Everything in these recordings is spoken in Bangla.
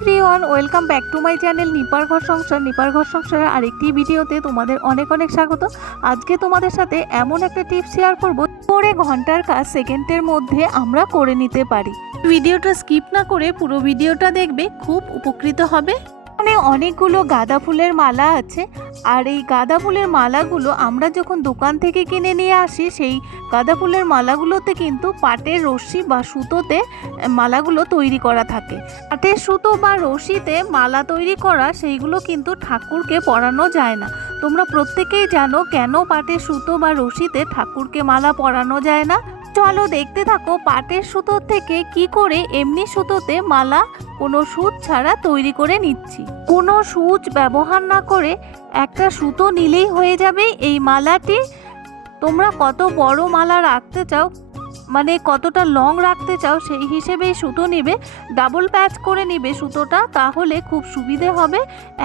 Welcome back to my channel নিপার ঘর সংসার নিপার ঘর সংসারের আরেকটি ভিডিওতে তোমাদের অনেক অনেক স্বাগত। আজকে তোমাদের সাথে এমন একটা টিপস শেয়ার করব, পরে ঘণ্টার কাজ সেকেন্ডের মধ্যে আমরা করে নিতে পারি। ভিডিওটা স্কিপ না করে পুরো ভিডিওটা দেখবে, খুব উপকৃত হবে। এখানে অনেকগুলো গাঁদা ফুলের মালা আছে আর এই গাঁদা ফুলের মালাগুলো আমরা যখন দোকান থেকে কিনে নিয়ে আসি, সেই গাঁদা ফুলের মালাগুলোতে কিন্তু পাটের রশ্মি বা সুতোতে মালাগুলো তৈরি করা থাকে। পাটের সুতো বা রশিতে মালা তৈরি করা, সেইগুলো কিন্তু ঠাকুরকে পরানো যায় না। তোমরা প্রত্যেকেই জানো কেন পাটের সুতো বা রশিতে ঠাকুরকে মালা পরানো যায় না? চলো দেখতে থাকো পাটের সুতো থেকে কি করে এমনি সুতোতে মালা, কোনো সুচ ছাড়া তৈরি করে নিচ্ছি। কোনো সুচ ব্যবহার না করে একটা সুতো নিলেই হয়ে যাবে এই মালাটি। তোমরা কত বড় মালা রাখতে চাও মানে কতটা লং রাখতে চাও সেই হিসেবে সুতো নিবে ডাবল প্যাচ করে নিবে সুতোটা, তাহলে খুব সুবিধে হবে।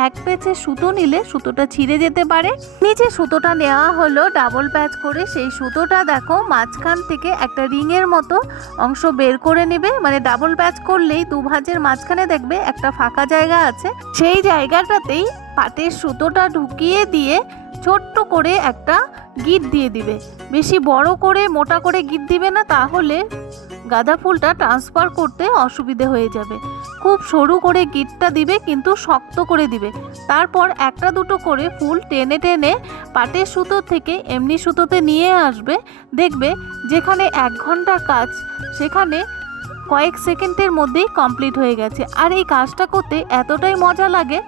এক প্যাচের সুতো নিলে সুতোটা ছিঁড়ে যেতে পারে। নিচে সুতোটা নেওয়া হলো ডাবল প্যাচ করে সেই সুতোটা দেখো মাঝখান থেকে একটা রিংয়ের মতো অংশ বের করে নেবে। মানে ডাবল প্যাচ করলেই দু ভাঁজের মাঝখানে দেখবে একটা ফাঁকা জায়গা আছে। সেই জায়গাটাতেই পাটের সুতোটা ঢুকিয়ে দিয়ে ছোট্ট করে একটা গিট দিয়ে দিবে। বেশি বড় করে, মোটা করে গিট দিবে না, তাহলে গাঁদা ফুলটা ট্রান্সফার করতে অসুবিধে হয়ে যাবে। খুব সরু করে গিটটা দিবে, কিন্তু শক্ত করে দিবে। তারপর একটা দুটো করে ফুল টেনে টেনে পাটের সুতো থেকে এমনি সুতোতে নিয়ে আসবে। দেখবে যেখানে এক ঘণ্টার কাজ, সেখানে কয়েক সেকেন্ডের মধ্যেই কমপ্লিট হয়ে গেছে। আর এই কাজটা করতে এতটাই মজা লাগে,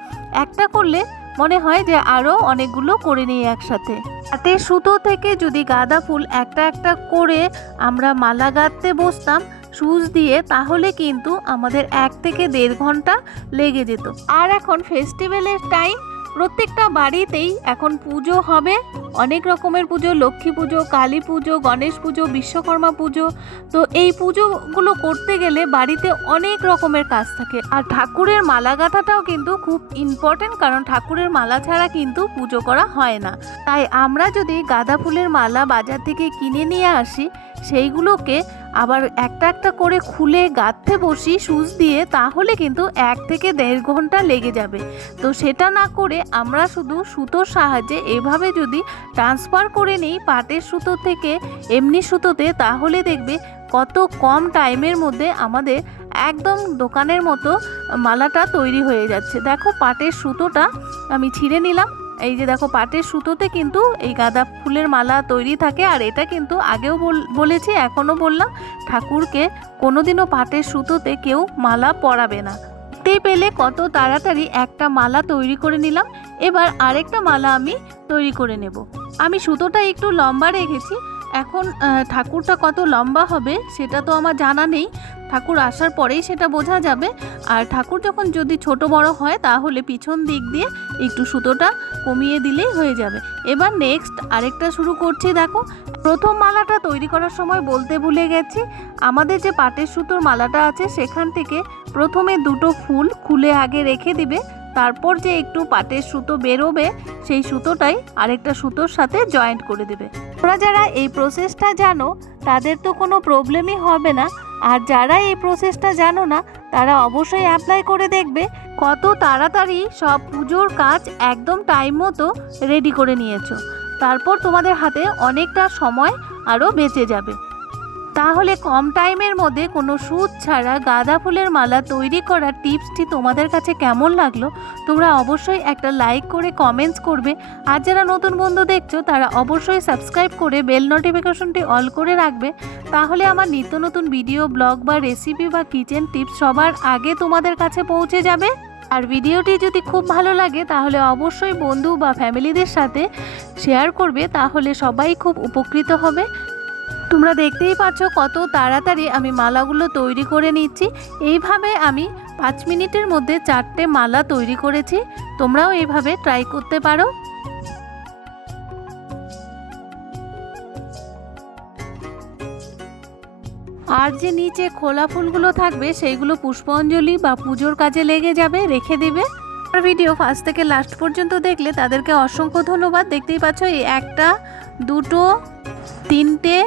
একটা করলে মনে হয় যে আরও অনেকগুলো করে নিই একসাথে। তাতে সুতো থেকে যদি গাঁদা ফুল একটা একটা করে আমরা মালা গাঁথতে বসতাম, সুচ দিয়ে, তাহলে কিন্তু আমাদের এক থেকে দেড় ঘণ্টা লেগে যেত। আর এখন ফেস্টিভ্যালের টাইম প্রত্যেকটা বাড়িতেই এখন পুজো হবে। অনেক রকমের পুজো, লক্ষ্মী পুজো, কালী পুজো, গণেশ পুজো, বিশ্বকর্মা পুজো। তো এই পুজোগুলো করতে গেলে বাড়িতে অনেক রকমের কাজ থাকে। আর ঠাকুরের মালা গাঁথাটাও কিন্তু খুব ইম্পর্টেন্ট কারণ ঠাকুরের মালা ছাড়া কিন্তু পুজো করা হয় না। তাই আমরা যদি গাঁদা ফুলের মালা বাজার থেকে কিনে নিয়ে আসি, সেইগুলোকে আবার একটা একটা করে খুলে গাঁথতে বসি সুচ দিয়ে, তাহলে কিন্তু এক থেকে দেড় ঘণ্টা লেগে যাবে। তো সেটা না করে আমরা শুধু সুতোর সাহায্যে এভাবে যদি ট্রান্সফার করে নিই পাটের সুতো থেকে এমনি সুতোতে, তাহলে দেখবে কত কম টাইমের মধ্যে আমাদের একদম দোকানের মতো মালাটা তৈরি হয়ে যাচ্ছে। দেখো পাটের সুতোটা আমি ছিঁড়ে নিলাম। এই যে দেখো, পাটের সুতোতে কিন্তু এই গাঁদা ফুলের মালা তৈরি থাকে, আর এটা কিন্তু আগেও বল- বলেছি, এখনও বললাম, ঠাকুরকে কোনোদিনও পাটের সুতোতে কেউ মালা পরাবে না। দেখতেই পেলে কত তাড়াতাড়ি একটা মালা তৈরি করে নিলাম, এবার আরেকটা মালা আমি তৈরি করে নেব। আমি সুতোটা একটু লম্বা রেখেছি এখন ঠাকুরটা কত লম্বা হবে সেটা তো আমার জানা নেই। ঠাকুর আসার পরেই সেটা বোঝা যাবে। আর ঠাকুর যখন যদি ছোট বড় হয়, তাহলে পিছন দিক দিয়ে একটু সুতোটা কমিয়ে দিলেই হয়ে যাবে। এবার নেক্সট আরেকটা শুরু করছি, দেখো। প্রথম মালাটা তৈরি করার সময় বলতে ভুলে গেছি। আমাদের যে পাটের সুতোর মালাটা আছে, সেখান থেকে প্রথমে দুটো ফুল খুলে আগে রেখে দিবে। তারপর যে একটু পাটের সুতো বেরোবে, সেই সুতোটাই আরেকটা সুতোর সাথে জয়েন্ট করে দেবে। তোমরা যারা এই প্রসেসটা জানো, তাদের তো কোনো প্রবলেমই হবে না। আর যারা এই প্রসেসটা জানো না, তারা অবশ্যই অ্যাপ্লাই করে দেখবে। কত তাড়াতাড়ি সব পুজোর কাজ একদম টাইম মতো রেডি করে নিয়েছো। তারপর তোমাদের হাতে অনেকটা সময় আরও বেঁচে যাবে। তাহলে কম টাইমের মধ্যে কোনো সুদ ছাড়া গাঁদা ফুলের মালা তৈরি করার টিপসটি তোমাদের কাছে কেমন লাগল তোমরা অবশ্যই একটা লাইক করে কমেন্টস করবে। আর যারা নতুন বন্ধু দেখছ, তারা অবশ্যই সাবস্ক্রাইব করে বেল নোটিফিকেশনটি অল করে রাখবে। তাহলে আমার নিত্য নতুন ভিডিও ব্লগ বা রেসিপি বা কিচেন টিপস সবার আগে তোমাদের কাছে পৌঁছে যাবে। আর ভিডিওটি যদি খুব ভালো লাগে, তাহলে অবশ্যই বন্ধু বা ফ্যামিলিদের সাথে শেয়ার করবে, তাহলে সবাই খুব উপকৃত হবে। তোমরা দেখতেই পাচ্ছ কত তাড়াতাড়ি আমি মালাগুলো তৈরি করে নিচ্ছি। এইভাবে আমি পাঁচ মিনিটের মধ্যে চারটে মালা তৈরি করেছি। তোমরাও এইভাবে ট্রাই করতে পারো। আর যে নিচে খোলা ফুলগুলো থাকবে, সেইগুলো পুষ্পাঞ্জলি বা পুজোর কাজে লেগে যাবে, রেখে দিবে। আর ভিডিও ফার্স্ট থেকে লাস্ট পর্যন্ত দেখলে তাদেরকে অসংখ্য ধন্যবাদ। দেখতেই পাচ্ছ এই একটা, দুটো, তিনটে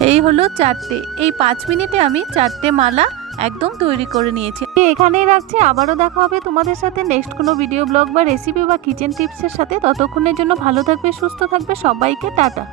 এই হলো চারটে। এই পাঁচ মিনিটে আমি চারটে মালা একদম তৈরি করে নিয়েছি। এখানেই রাখছি। আবারও দেখা হবে তোমাদের সাথে নেক্সট কোনো ভিডিও ব্লগ বা রেসিপি বা কিচেন টিপসের সাথে। ততক্ষণের জন্য ভালো থাকবে, সুস্থ থাকবে। সবাইকে টাটা।